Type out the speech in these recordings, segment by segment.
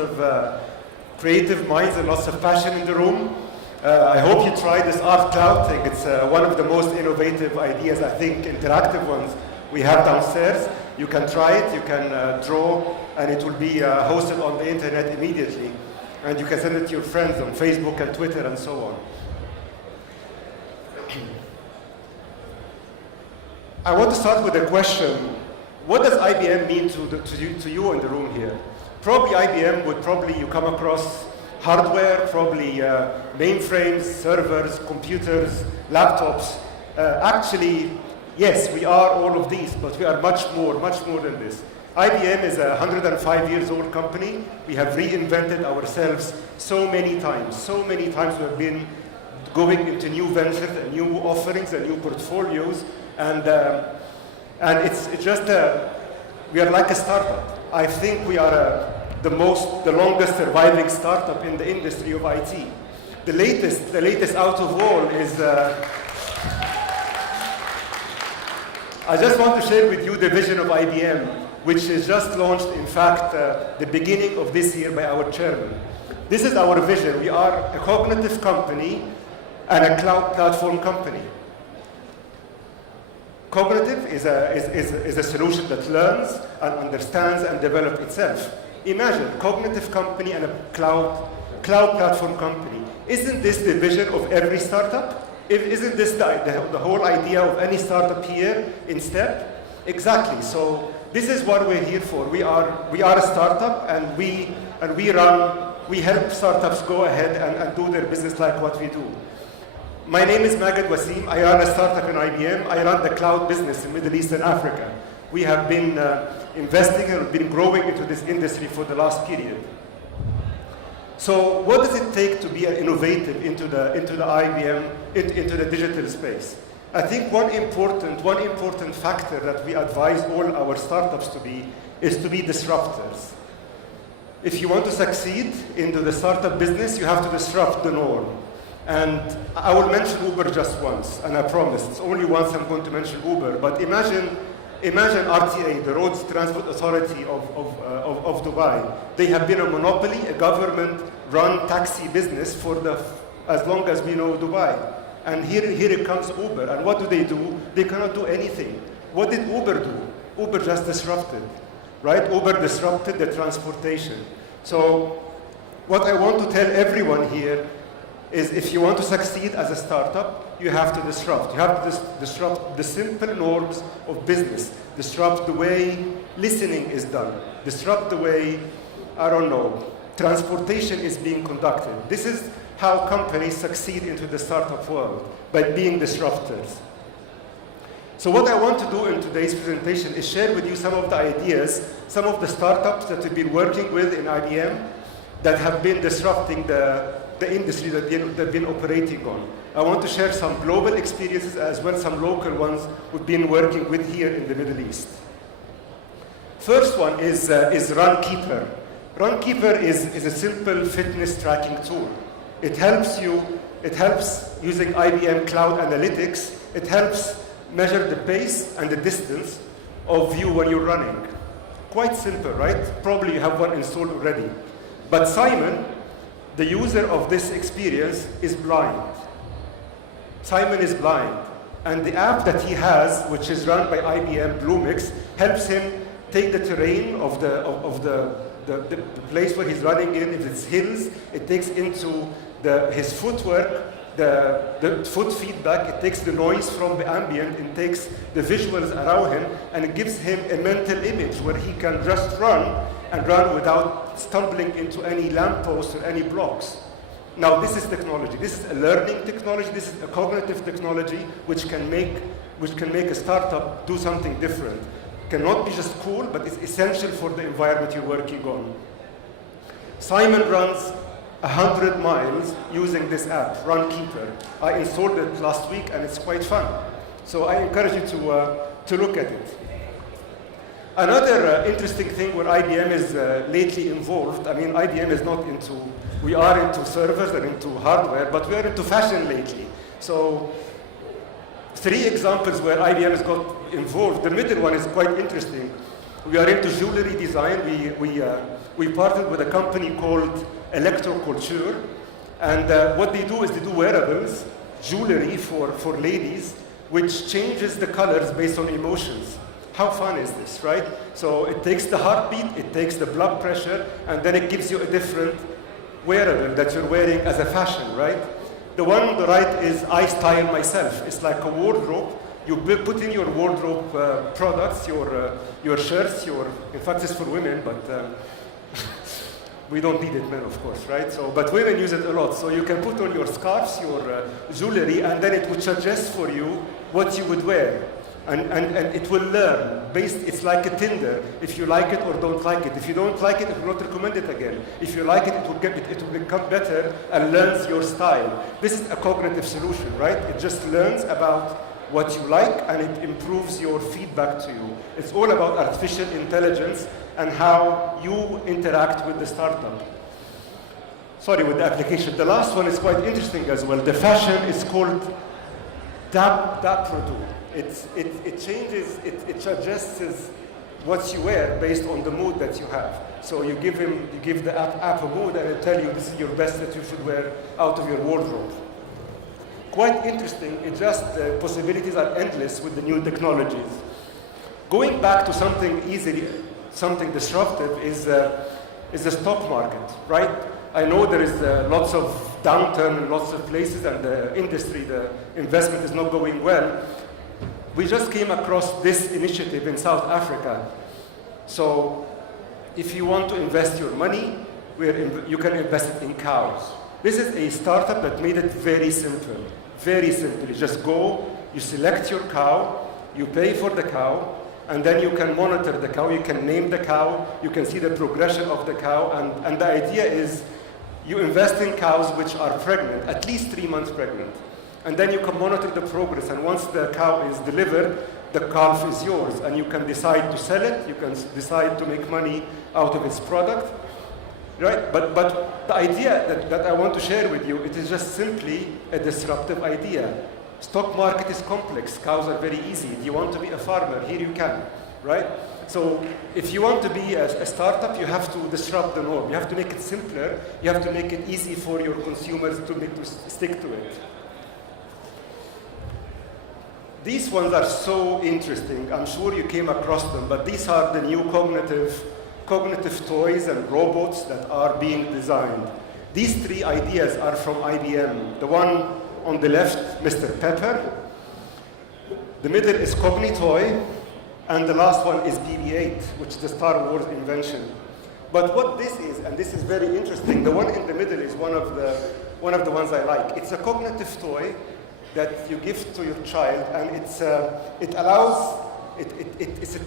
of creative minds and lots of passion in the room. I hope you try this art cloud thing. It's one of the most innovative ideas, I think, interactive ones we have downstairs. You can try it, you can draw, and it will be hosted on the internet immediately. And you can send it to your friends on Facebook and Twitter and so on. I want to start with a question. What does IBM mean to you in the room here? Probably IBM you come across hardware, probably mainframes, servers, computers, laptops. Actually, yes, we are all of these, but we are much more than this. IBM is a 105 years old company. We have reinvented ourselves so many times. We have been going into new ventures and new offerings and new portfolios. And it's just we are like a startup. I think we are the longest surviving startup in the industry of IT. The latest out of all is, I just want to share with you the vision of IBM, which is just launched, in fact, the beginning of this year by our chairman. This is our vision. We are a cognitive company and a cloud platform company. Cognitive is a solution that learns and understands and develops itself. Imagine a cognitive company and a cloud platform company. Isn't this the vision of every startup? Isn't this the whole idea of any startup here in STEP? Exactly. So this is what we're here for. We are a startup, and we help startups go ahead and do their business like what we do. My name is Maged Wasim. I run a startup in IBM. I run the cloud business in Middle East and Africa. We have been investing and been growing into this industry for the last period. So what does it take to be innovative into the IBM, into the digital space? I think one important factor that we advise all our startups to be is to be disruptors. If you want to succeed into the startup business, you have to disrupt the norm. And I will mention Uber just once, and I promise, it's only once I'm going to mention Uber, but imagine RTA, the Roads Transport Authority of Dubai. They have been a monopoly, a government-run taxi business for as long as we know Dubai. And here it comes Uber, and what do? They cannot do anything. What did Uber do? Uber just disrupted, right? Uber disrupted the transportation. So what I want to tell everyone here is if you want to succeed as a startup, you have to disrupt. You have to disrupt the simple norms of business. Disrupt the way listening is done. Disrupt the way, transportation is being conducted. This is how companies succeed into the startup world, by being disruptors. So what I want to do in today's presentation is share with you some of the ideas, some of the startups that we've been working with in IBM that have been disrupting the industry that they've been operating on. I want to share some global experiences as well as some local ones we've been working with here in the Middle East. First one is Runkeeper. Runkeeper is a simple fitness tracking tool. It helps using IBM Cloud Analytics. It helps measure the pace and the distance of you when you're running. Quite simple, right? Probably you have one installed already. But Simon, the user of this experience, is blind. Simon is blind. And the app that he has, which is run by IBM Bluemix, helps him take the terrain of the place where he's running in. If it's hills, it takes into his footwork, the foot feedback, it takes the noise from the ambient, it takes the visuals around him, and it gives him a mental image where he can just run without stumbling into any lampposts or any blocks. Now, this is technology. This is a learning technology. This is a cognitive technology which can make a startup do something different. Cannot be just cool, but it's essential for the environment you're working on. Simon runs 100 miles using this app, Runkeeper. I installed it last week, and it's quite fun. So I encourage you to look at it. Another interesting thing where IBM is lately involved, IBM is not we are into servers and into hardware, but we are into fashion lately. So 3 examples where IBM has got involved. The middle one is quite interesting. We are into jewelry design. We partnered with a company called Electroculture, and what they do is they do wearables, jewelry for ladies, which changes the colors based on emotions. How fun is this, right? So it takes the heartbeat, it takes the blood pressure, and then it gives you a different wearable that you're wearing as a fashion, right? The one on the right is I Style Myself. It's like a wardrobe. You put in your wardrobe products, your shirts, in fact it's for women, but we don't need it, men, of course, right? So, but women use it a lot. So you can put on your scarves, your jewelry, and then it would suggest for you what you would wear. And it will learn. It's like a Tinder. If you like it or don't like it. If you don't like it, it will not recommend it again. If you like it, it will become better and learns your style. This is a cognitive solution, right? It just learns about what you like and it improves your feedback to you. It's all about artificial intelligence and how you interact with the startup. Sorry, with the application. The last one is quite interesting as well. The fashion is called Wrapup. It changes, it suggests what you wear based on the mood that you have. So you give the app a mood and it tells you this is your best that you should wear out of your wardrobe. Quite interesting. It just, the possibilities are endless with the new technologies. Going back to something something disruptive is the stock market, right? I know there is lots of downturn in lots of places and the industry, the investment is not going well. We just came across this initiative in South Africa. So if you want to invest your money, you can invest it in cows. This is a startup that made it very simple. Very simple. You just go, you select your cow, you pay for the cow, and then you can monitor the cow, you can name the cow, you can see the progression of the cow, and the idea is you invest in cows which are pregnant, at least 3 months pregnant. And then you can monitor the progress, and once the cow is delivered, the calf is yours, and you can decide to sell it, you can decide to make money out of its product, right? But the idea that I want to share with you, it is just simply a disruptive idea. Stock market is complex, cows are very easy. If you want to be a farmer, here you can, right? So if you want to be a startup, you have to disrupt the norm. You have to make it simpler, you have to make it easy for your consumers to stick to it. These ones are so interesting. I'm sure you came across them, but these are the new cognitive toys and robots that are being designed. These 3 ideas are from IBM. The one on the left, Mr. Pepper. The middle is Cognitoy, and the last one is BB-8, which is the Star Wars invention. But what this is, and this is very interesting, the one in the middle is one of the ones I like. It's a cognitive toy that you give to your child, and it's a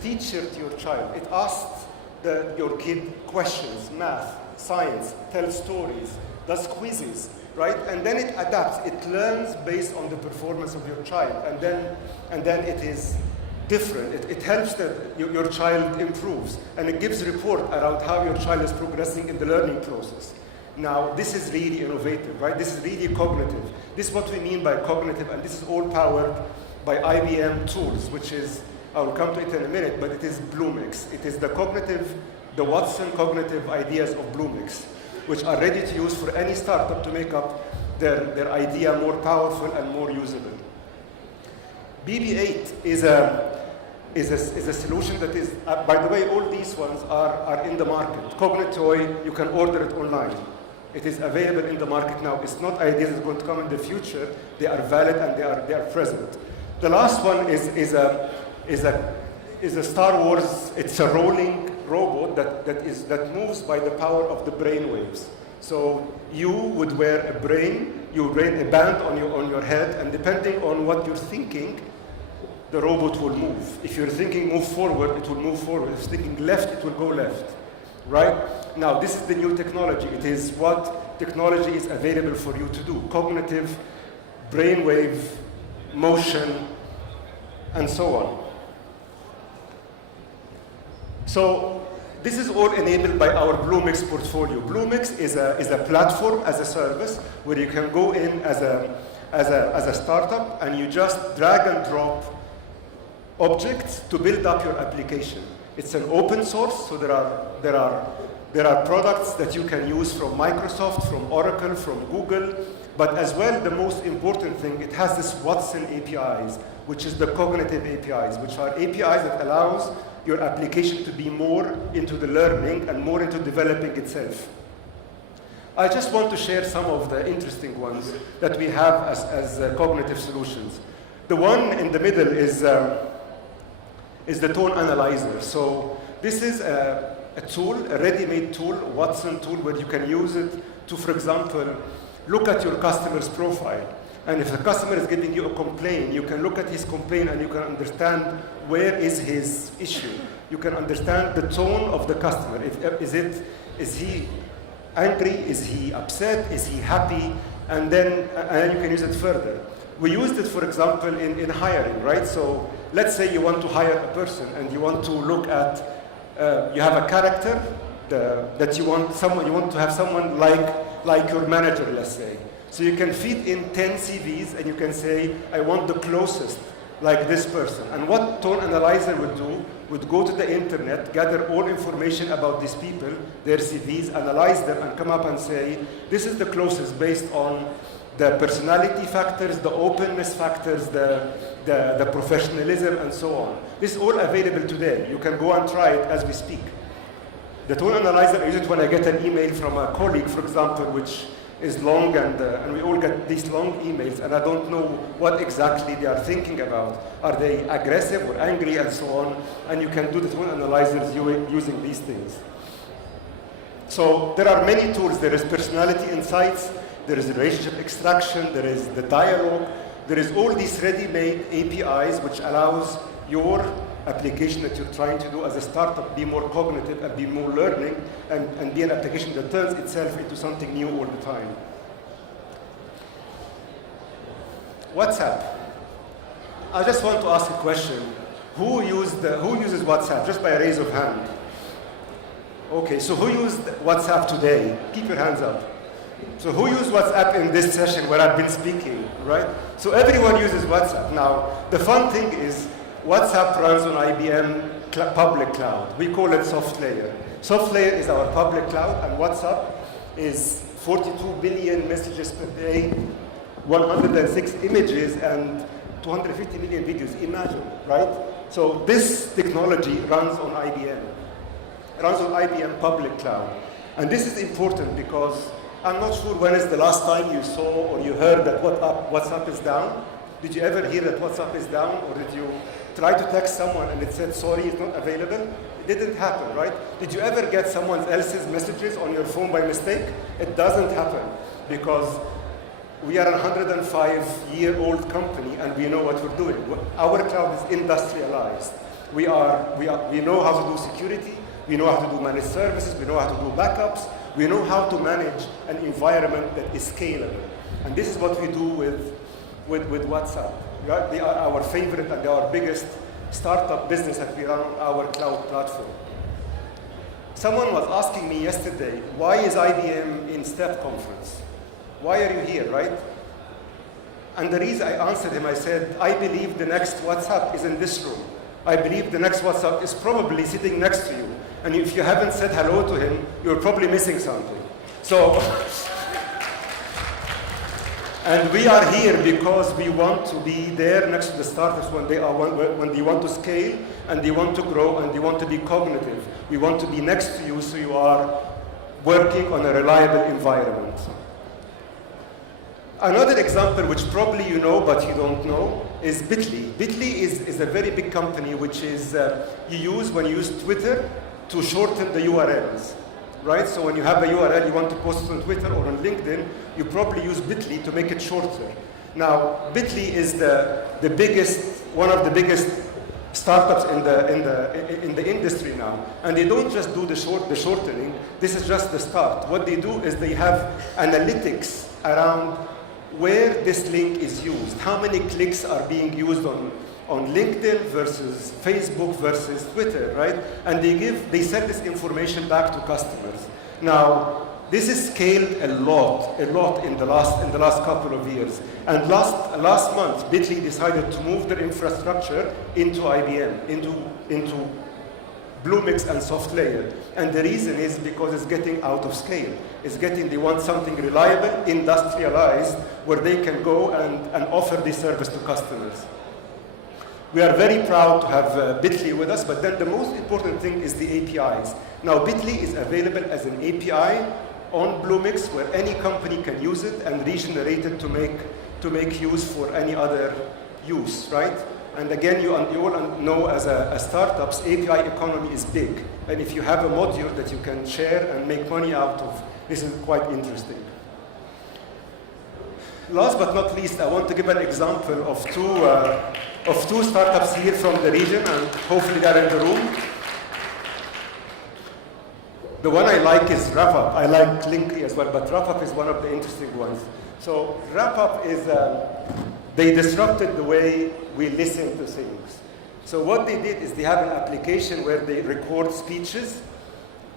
teacher to your child. It asks your kid questions, math, science, tells stories, does quizzes, right? And then it adapts. It learns based on the performance of your child, and then it is different. It helps that your child improves, and it gives report around how your child is progressing in the learning process. Now, this is really innovative, right? This is really cognitive. This is what we mean by cognitive, and this is all powered by IBM tools, which is, I'll come to it in a minute, but it is Bluemix. It is the Watson cognitive ideas of Bluemix, which are ready to use for any startup to make up their idea more powerful and more usable. BB-8 is a solution that is, by the way, all these ones are in the market. Cognitoy, you can order it online. It is available in the market now. It's not ideas that's going to come in the future. They are valid and they are present. The last one is a Star Wars. It's a rolling robot that moves by the power of the brain waves. So you would wear a band on your head, and depending on what you're thinking, the robot will move. If you're thinking move forward, it will move forward. If you're thinking left, it will go left, right? Now, this is the new technology. It is what technology is available for you to do. Cognitive, brainwave, motion, and so on. So this is all enabled by our Bluemix portfolio. Bluemix is a platform as a service where you can go in as a startup, and you just drag and drop objects to build up your application. It's an open source, so there are products that you can use from Microsoft, from Oracle, from Google, but as well, the most important thing, it has this Watson APIs, which is the cognitive APIs, which are APIs that allows your application to be more into the learning and more into developing itself. I just want to share some of the interesting ones that we have as cognitive solutions. The one in the middle is the tone analyzer. So this is a tool, a ready-made tool, Watson tool, where you can use it to, for example, look at your customer's profile. And if the customer is giving you a complaint, you can look at his complaint and you can understand where is his issue. You can understand the tone of the customer. Is he angry? Is he upset? Is he happy? And then you can use it further. We used it, for example, in hiring, right? So let's say you want to hire a person and you want to look at, you have a character that you want to have someone like your manager, let's say. So you can feed in 10 CVs and you can say, I want the closest, like this person. And what Tone Analyzer would do, would go to the internet, gather all information about these people, their CVs, analyze them, and come up and say, this is the closest based on the personality factors, the openness factors, the professionalism, and so on. This is all available today. You can go and try it as we speak. The Tone Analyzer, I use it when I get an email from a colleague, for example, which is long, and we all get these long emails, and I don't know what exactly they are thinking about. Are they aggressive or angry, and so on? And you can do the Tone Analyzers using these things. So there are many tools. There is personality insights, there is relationship extraction, there is the dialogue, there is all these ready-made APIs which allows your application that you're trying to do as a startup be more cognitive and be more learning and be an application that turns itself into something new all the time. WhatsApp. I just want to ask a question. Who uses WhatsApp? Just by a raise of hand. Okay, so who used WhatsApp today? Keep your hands up. So who used WhatsApp in this session where I've been speaking, right? So everyone uses WhatsApp. Now, the fun thing is WhatsApp runs on IBM public cloud. We call it SoftLayer. SoftLayer is our public cloud, and WhatsApp is 42 billion messages per day, 106 images, and 250 million videos. Imagine, right? So this technology runs on IBM. It runs on IBM public cloud. And this is important because I'm not sure when is the last time you saw or you heard that WhatsApp is down. Did you ever hear that WhatsApp is down, or did you try to text someone and it said, sorry, it's not available? It didn't happen, right? Did you ever get someone else's messages on your phone by mistake? It doesn't happen because we are a 105-year-old company and we know what we're doing. Our cloud is industrialized. We know how to do security, we know how to do managed services, we know how to do backups, we know how to manage an environment that is scalable. And this is what we do with WhatsApp. Right? They are our favorite and they are our biggest startup business that we run on our cloud platform. Someone was asking me yesterday, why is IBM in STEP conference? Why are you here, right? And the reason I answered him, I said, I believe the next WhatsApp is in this room. I believe the next WhatsApp is probably sitting next to you. And if you haven't said hello to him, you're probably missing something. So, and we are here because we want to be there next to the startups when they want to scale and they want to grow and they want to be cognitive. We want to be next to you so you are working on a reliable environment. Another example, which probably you know but you don't know, is Bitly. Bitly is a very big company which is when you use Twitter to shorten the URLs. Right? So when you have a URL, you want to post it on Twitter or on LinkedIn, you probably use Bitly to make it shorter. Now, Bitly is one of the biggest startups in the industry now, and they don't just do the shortening. This is just the start. What they do is they have analytics around where this link is used, how many clicks are being used on LinkedIn versus Facebook versus Twitter, right? And they send this information back to customers. Now, this is scaled a lot in the last couple of years. And last month, Bitly decided to move their infrastructure into IBM, into Bluemix and soft layer. And the reason is because it's getting out of scale. They want something reliable, industrialized, where they can go and offer this service to customers. We are very proud to have Bitly with us, but then the most important thing is the APIs. Now, Bitly is available as an API on Bluemix, where any company can use it and regenerate it to make use for any other use, right? And again, you all know as startups, API economy is big. And if you have a module that you can share and make money out of, this is quite interesting. Last but not least, I want to give an example of two startups here from the region, and hopefully they're in the room. The one I like is Wrapup. I like Linkly as well, but Wrapup is one of the interesting ones. So Wrapup is, they disrupted the way we listen to things. So what they did is they have an application where they record speeches.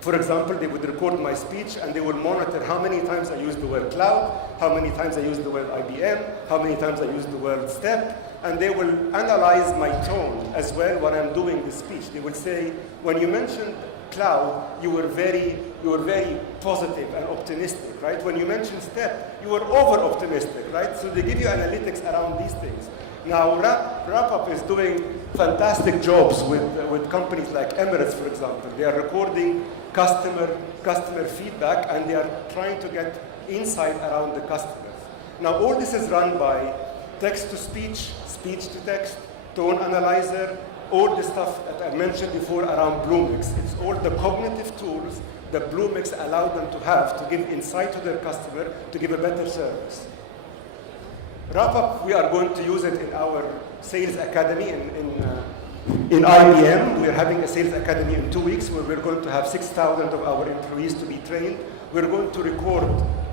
For example, they would record my speech and they will monitor how many times I use the word cloud, how many times I use the word IBM, how many times I use the word STEP, and they will analyze my tone as well when I'm doing the speech. They will say, when you mentioned cloud, you were very positive and optimistic, right? When you mentioned STEP, you were over-optimistic, right? So they give you analytics around these things. Now, Wrapup is doing fantastic jobs with companies like Emirates, for example. They are recording customer feedback, and they are trying to get insight around the customers. Now, all this is run by text-to-speech, speech-to-text, tone analyzer, all the stuff that I mentioned before around Bluemix. It's all the cognitive tools that Bluemix allowed them to have to give insight to their customer to give a better service. Wrapup, we are going to use it in our sales academy in IBM. We're having a sales academy in 2 weeks where we're going to have 6,000 of our employees to be trained. We're going to record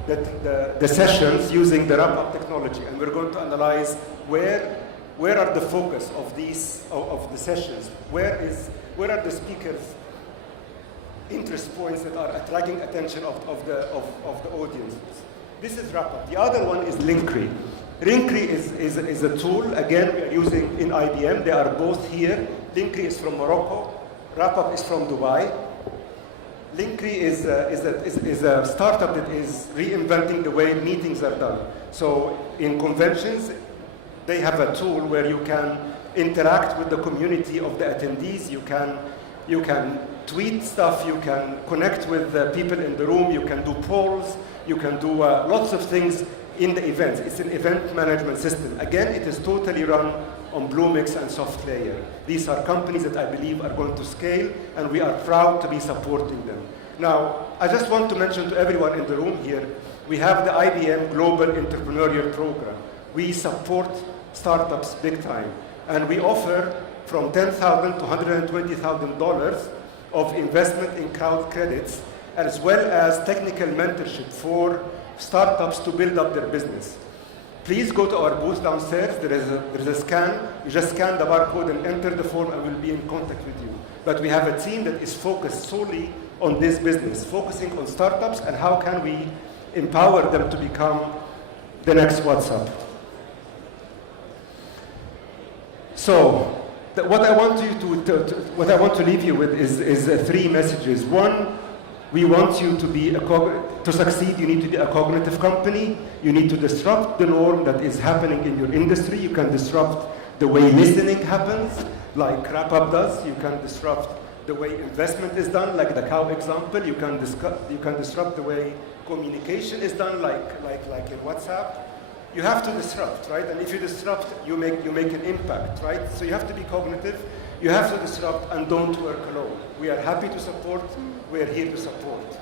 the sessions using the Wrapup technology, and we're going to analyze where are the focus of the sessions, where are the speakers' interest points that are attracting attention of the audiences. This is Wrapup. The other one is Linkly. Linkly is a tool, again, we are using in IBM. They are both here. Linkly is from Morocco. Wrapup is from Dubai. Linkly is a startup that is reinventing the way meetings are done. So in conventions, they have a tool where you can interact with the community of the attendees. You can tweet stuff. You can connect with the people in the room. You can do polls. You can do lots of things in the events. It's an event management system. Again, it is totally run on Bluemix and SoftLayer. These are companies that I believe are going to scale, and we are proud to be supporting them. Now, I just want to mention to everyone in the room here, we have the IBM Global Entrepreneurial Program. We support startups big time, and we offer from $10,000 to $120,000 of investment in crowd credits, as well as technical mentorship for startups to build up their business. Please go to our booth downstairs. There is a scan. You just scan the barcode and enter the form, and we'll be in contact with you. But we have a team that is focused solely on this business, focusing on startups and how can we empower them to become the next WhatsApp. So, what I want to leave you with is 3 messages. One, we want you to succeed, you need to be a cognitive company. You need to disrupt the norm that is happening in your industry. You can disrupt the way listening happens, like Wrapup does. You can disrupt the way investment is done, like the cow example. You can disrupt the way communication is done, like in WhatsApp. You have to disrupt, right? And if you disrupt, you make an impact, right? So you have to be cognitive. You have to disrupt, and don't work alone. We are happy to support. We are here to support.